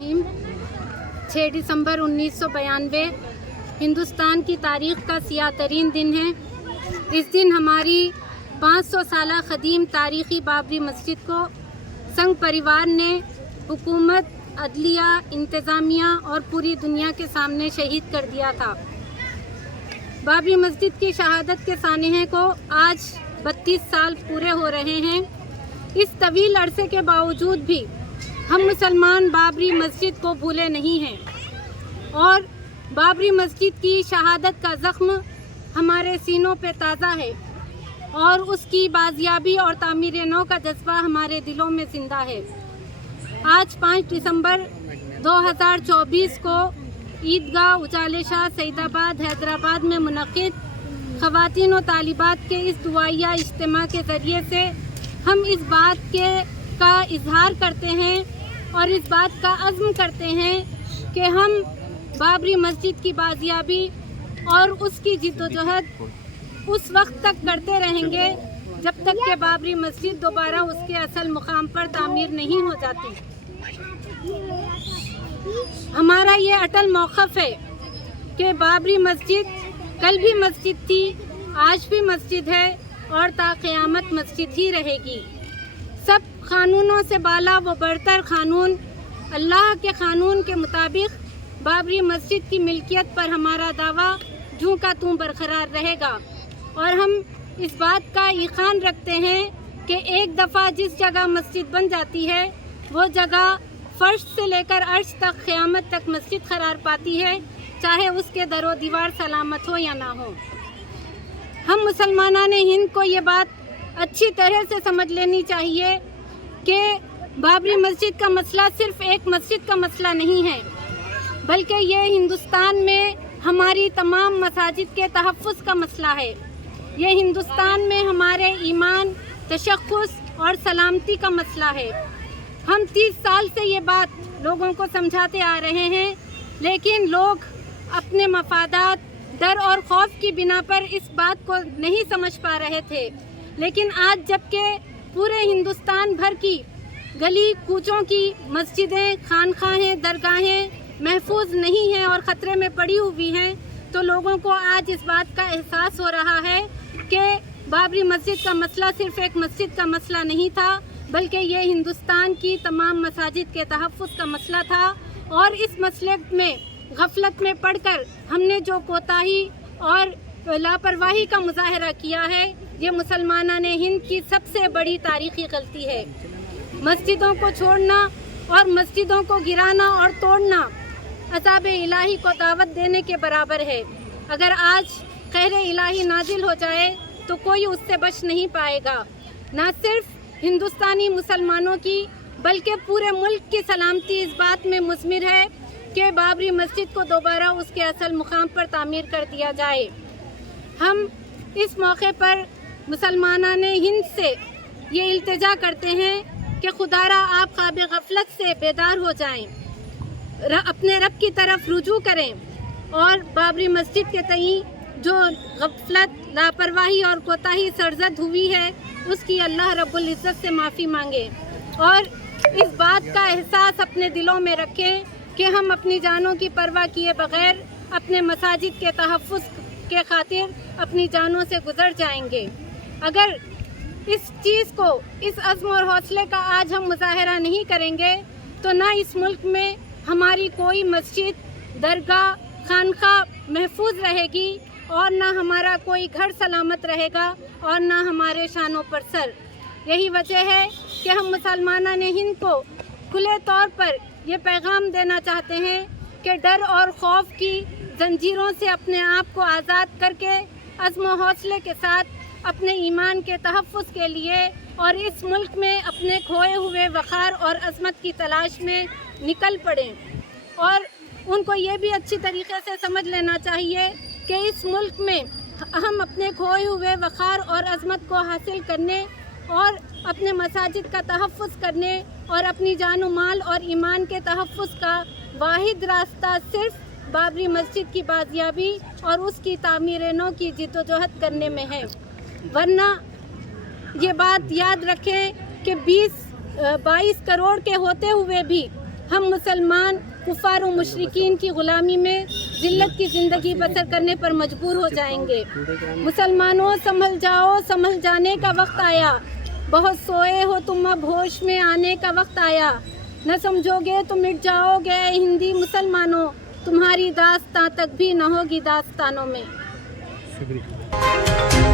6 दिसंबर 1992 हिंदुस्तान की तारीख़ का सियाह तरीन दिन है। इस दिन हमारी 500 साला ख़दीम तारीख़ी बाबरी मस्जिद को संघ परिवार ने हुकूमत, अदलिया, इंतज़ामिया और पूरी दुनिया के सामने शहीद कर दिया था। बाबरी मस्जिद की शहादत के सानहे को आज 32 साल पूरे हो रहे हैं। इस तवील अरसे के बावजूद भी हम मुसलमान बाबरी मस्जिद को भूले नहीं हैं और बाबरी मस्जिद की शहादत का ज़ख्म हमारे सीनों पे ताज़ा है और उसकी बाजियाबी और तामीर नौ का जज्बा हमारे दिलों में ज़िंदा है। आज 5 दिसंबर 2024 को ईदगाह उजाले शाह सईदाबाद हैदराबाद में मुनक़िद ख़वातीन और तालिबात के इस दुआया इज्तिमा के ज़रिए से हम इस बात का इजहार करते हैं और इस बात का अज़्म करते हैं कि हम बाबरी मस्जिद की बाजियाबी और उसकी जिद्दोजहद उस वक्त तक करते रहेंगे जब तक कि बाबरी मस्जिद दोबारा उसके असल मुकाम पर तामीर नहीं हो जाती। हमारा ये अटल मौक़िफ़ है कि बाबरी मस्जिद कल भी मस्जिद थी, आज भी मस्जिद है और ता क़यामत मस्जिद ही रहेगी। सब क़ानूनों से बाला व बरतर क़ानून अल्लाह के क़ानून के मुताबिक बाबरी मस्जिद की मिल्कियत पर हमारा दावा जूं का तूं बरकरार रहेगा और हम इस बात का यकीन रखते हैं कि एक दफ़ा जिस जगह मस्जिद बन जाती है वो जगह फ़र्श से लेकर अर्श तक क़यामत तक मस्जिद करार पाती है, चाहे उसके दरो दीवार सलामत हो या ना हो। हम मुसलमानान हिंद को ये बात अच्छी तरह से समझ लेनी चाहिए कि बाबरी मस्जिद का मसला सिर्फ़ एक मस्जिद का मसला नहीं है, बल्कि ये हिंदुस्तान में हमारी तमाम मसाजिद के तहफ़्फ़ुज़ का मसला है। ये हिंदुस्तान में हमारे ईमान, तशख़्ख़ुस और सलामती का मसला है। हम 30 साल से ये बात लोगों को समझाते आ रहे हैं, लेकिन लोग अपने मफादात, डर और खौफ की बिना पर इस बात को नहीं समझ पा रहे थे। लेकिन आज जबकि पूरे हिंदुस्तान भर की गली कूचों की मस्जिदें, खानखाहें, दरगाहें महफूज नहीं हैं और ख़तरे में पड़ी हुई हैं, तो लोगों को आज इस बात का एहसास हो रहा है कि बाबरी मस्जिद का मसला सिर्फ़ एक मस्जिद का मसला नहीं था, बल्कि ये हिंदुस्तान की तमाम मसाजिद के तहफ़्फ़ुज़ का मसला था। और इस मसले में गफलत में पड़कर हमने जो कोताही और लापरवाही का मुजाहरा किया है, ये मुसलमानान हिंद की सबसे बड़ी तारीख़ी गलती है। मस्जिदों को छोड़ना और मस्जिदों को गिराना और तोड़ना अज़ाब इलाही को दावत देने के बराबर है। अगर आज कहर इलाही नाजिल हो जाए तो कोई उससे बच नहीं पाएगा। न सिर्फ हिंदुस्तानी मुसलमानों की बल्कि पूरे मुल्क की सलामती इस बात में मुज़मिर है कि बाबरी मस्जिद को दोबारा उसके असल मुकाम पर तामीर कर दिया जाए। हम इस मौके पर मुसलमानान हिंद से ये इल्तिजा करते हैं कि खुदारा आप ख्वाब गफलत से बेदार हो जाएं, अपने रब की तरफ रुजू करें और बाबरी मस्जिद के तई जो गफलत, लापरवाही और कोताही सरजद हुई है उसकी अल्लाह रब्बुल इज़्ज़त से माफ़ी मांगे और इस बात का एहसास अपने दिलों में रखें कि हम अपनी जानों की परवाह किए बग़ैर अपने मसाजिद के तहफ़्फ़ुज़ के खातिर अपनी जानों से गुज़र जाएंगे। अगर इस चीज़ को, इस अज़्म और हौसले का आज हम मुज़ाहरा नहीं करेंगे तो ना इस मुल्क में हमारी कोई मस्जिद, दरगाह, खानक़ाह महफूज रहेगी और ना हमारा कोई घर सलामत रहेगा और ना हमारे शानों पर सर। यही वजह है कि हम मुसलमानान हिंद को खुले तौर पर ये पैगाम देना चाहते हैं कि डर और खौफ की जंजीरों से अपने आप को आज़ाद करके अज़्म और हौसले के साथ अपने ईमान के तहफ़्फ़ुज़ के लिए और इस मुल्क में अपने खोए हुए वक़ार और अज़मत की तलाश में निकल पड़ें। और उनको ये भी अच्छी तरीके से समझ लेना चाहिए कि इस मुल्क में हम अपने खोए हुए वक़ार और अज़मत को हासिल करने और अपने मसाजिद का तहफ़्फ़ुज़ करने और अपनी जान माल और ईमान के तहफ़्फ़ुज़ का वाहिद रास्ता सिर्फ़ बाबरी मस्जिद की बाजियाबी और उसकी तामीर नौ की जिद्दोजहद करने में है। वरना ये बात याद रखें कि 22 करोड़ के होते हुए भी ہم مسلمان کفار و مشرکین کی غلامی میں ذلت کی زندگی بسر کرنے پر مجبور ہو جائیں گے۔ مسلمانوں سنبھل جاؤ، سنبھل جانے کا وقت آیا، بہت سوئے ہو تم اب ہوش میں آنے کا وقت آیا، نہ سمجھو گے تو مٹ جاؤ گے ہندی مسلمانوں، تمہاری داستان تک بھی نہ ہوگی داستانوں میں۔ شکریہ۔